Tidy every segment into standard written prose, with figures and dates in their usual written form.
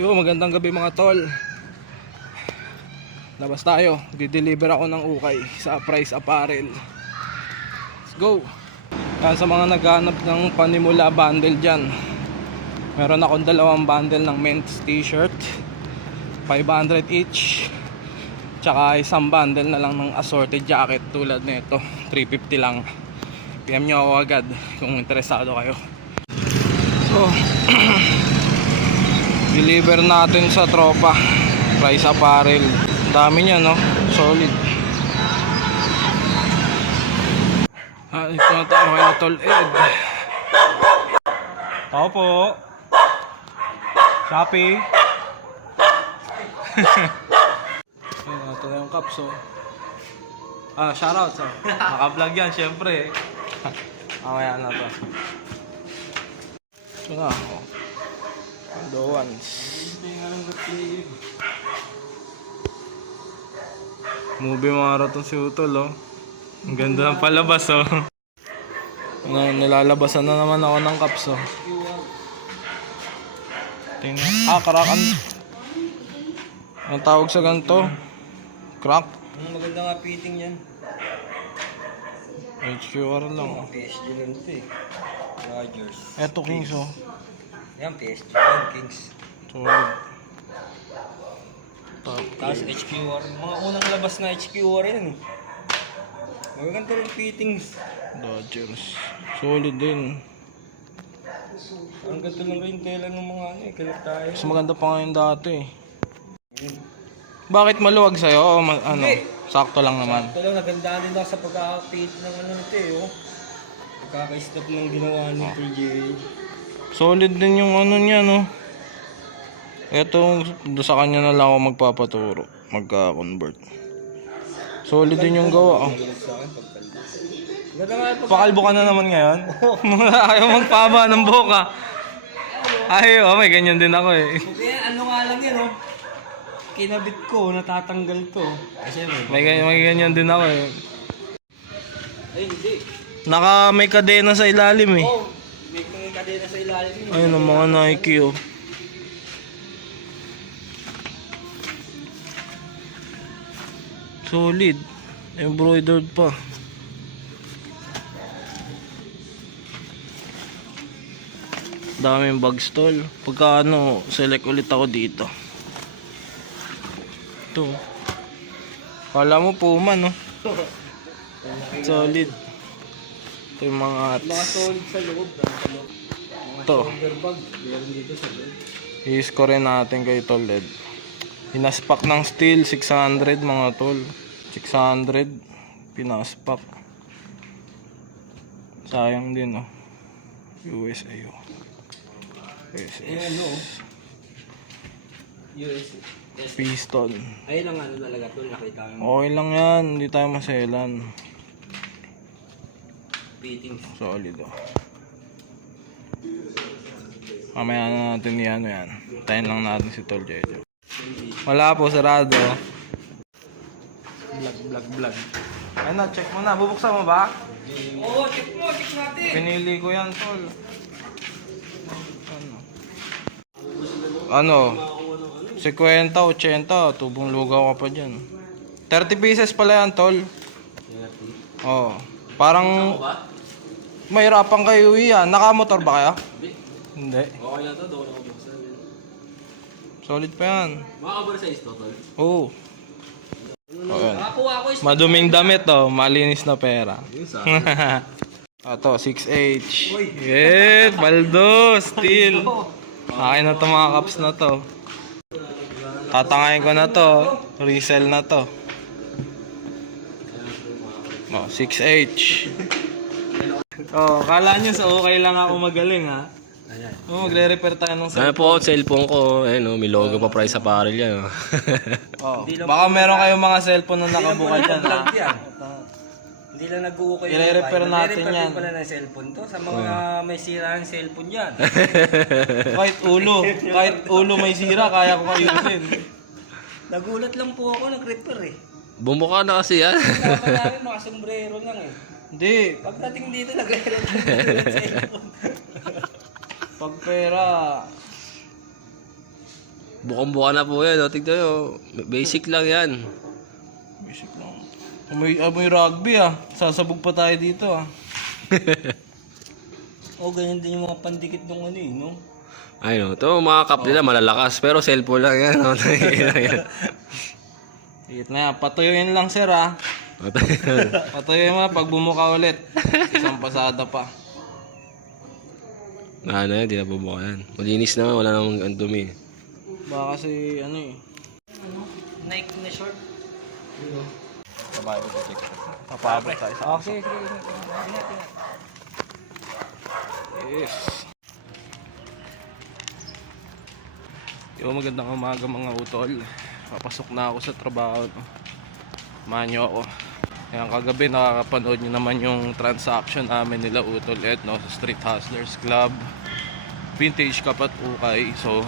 Yo, magandang gabi mga tol. Labas tayo. Di-deliver ako ng ukay sa Price Apparel. Let's go. Yan sa mga naghanap ng panimula bundle dyan. Meron akong dalawang bundle ng men's t-shirt, 500 each. Tsaka isang bundle na lang ng assorted jacket tulad nito, 350 lang. PM nyo ako agad kung interesado kayo. So deliver natin sa tropa Price Apparel. Dami niya, no? Solid. Ito na tayo kay Tol Ed. Ako po Shopee. Ito na yung cups, oh. Shoutout, so. Naka-vlog yan, syempre. Mamaya na to. Ito na, oh. The ones. Movie marathon si Utol, oh. Ang ganda ng palabas, oh. Nilalabasan na naman ako ng cups, oh. Tingnan. Karakan. Ang tawag sa ganito? Crack. Maganda nga fitting yan. HQR lang. PSG lang ito eh. Rogers. Eto Kings, oh. Yan, PSG yan, Kings. Solid. Top Tapos grade. HQR. Mga unang labas na HQR yan eh. Maganda rin fittings. Dodgers. Solid din. Ang ganda lang rin tela ng mga ano eh. Kalat tayo. Mas maganda pa ngayon dati, eh. Bakit maluwag sa'yo? O ano? Sakto lang naman. Ito lang, nagandaan din ako sa pagkaka-fit ng ano nito eh. Oh. Pagkaka-stop ng ginawa ni TJ. Solid din yung ano niya, no? Eto, sa kanya na lang ako magpapaturo. Magka-convert. Solid din yung gawa, oh. Sa akin, pagkalbo. Ganda nga yung Pakalbo ka na naman ngayon? Ayaw magpaba ng boka. Ay, oh, may ganyan din ako, eh. Kaya ano nga lang yan oh. Kinabit ko, natatanggal to. Kasi May ganyan din ako, eh. ay hindi. May kadena sa ilalim, eh. Oh, may kadena sa ilalim yun. Ayun ang mga Nike, oh. Solid. Embroidered pa. Daming bag stall. Pagka ano, select ulit ako dito. Ito. Kala mo Puma, no? Solid. Ito yung mga hats. Mga solid sa loob. Ito. Shoulder bag. Meron dito sa loob. I-score natin kay Tol Ed. Pinaspak ng steel 600 mga tol. 600 pinaspak. Sayang din, oh. USA, oh. Ano? US. Piston. Ayun lang ano talaga tol. Nakita ko yung Okay lang yan, hindi tayo maselan. fittings. Solid, oh. Mamaya na natin yan, yan. Tayin lang natin si Tol Jejo. Wala po, sarado. Vlog. Ano, check mo na. Bubuksan mo ba? Oo, check natin. Pinili ko yan, Tol. Ano? 50, 80, tubong lugaw ka pa dyan. 30 pieces pala yan, Tol. Oo. Parang mahirapan kayo yan. Nakamotor ba kaya? Hindi. Okay lang to, doon ako buksan. Solid pa yan. Mga-oversize to tol. Oo. Ayan. Nakakuha ko is Maduming damit, oh. Malinis na pera. Ito, 6H. Baldo, steel. Akin na to mga cups na to. Tatangayin ko na to. Resell na to. Oh, 6H. Oh, kala nyo sa okay lang ako magaling, ha? Ayan. Oh, magre-repair tayo ng Ano po, cellphone ko, ayun, may logo pa Price Apparel yan. Oh, baka meron kayong mga cellphone na nakabuka dyan, ha? Hindi lang nag-uukay. I-repair natin yan. Pala ng cellphone to sa mga may sira ng cellphone yan. Kahit ulo may sira, kaya ko ayusin. Nagulat lang po ako, nag-repair eh. Bumukha na kasi yan. Kaya namin nakasombrero lang eh. Hindi, Pagdating dito, nag-repair ng cellphone. pag pera, Bukang-buka na po yan. O, tignan nyo. Basic lang yan. Basic lang. Amoy rugby sasabog pa tayo dito O, ganyan din yung mga pandikit ng ano eh, no? Ay no, ito mga cup nila malalakas. Pero cellphone lang yan. O, yan. Higit na yan. Patuyuin lang sir patuyuin mo na pag bumuka ulit. Isang pasada pa. Ano yan, di na bubuka yan. Malinis naman, wala namang ang dumi. Baka kasi Nike na short. papabot tayo sa Okay. Yes. Yo, magandang umaga mga utol. Papasok na ako sa trabaho. Samahan niyo ako. Kaya kagabi nakakapanood nyo naman yung transaction namin nila Utol Ed, no, sa Street Hustlers Club, Vintage Cup at Ukay. So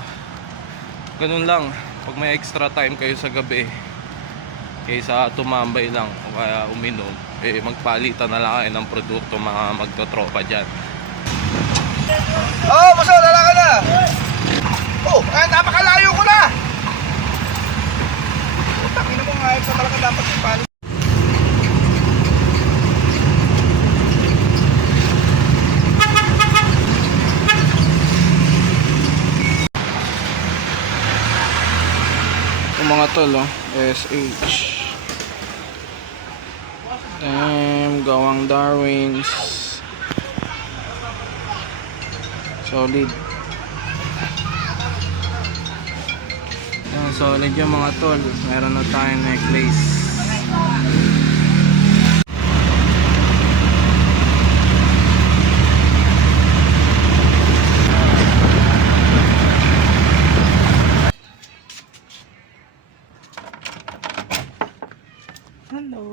ganun lang, pag may extra time kayo sa gabi kaysa tumambay lang o kaya uminom, magpalitan na lang kayo ng produkto mga magtotropa dyan. Oh, boss, lala ka na. Oh, napakalayo ko na. Utangin mo nga, sa talaga dapat yung palo. Yung mga tol, SH. Gawang Darwins. Solid. Yan, solid yung mga tol. Meron na tayong necklace. Hello.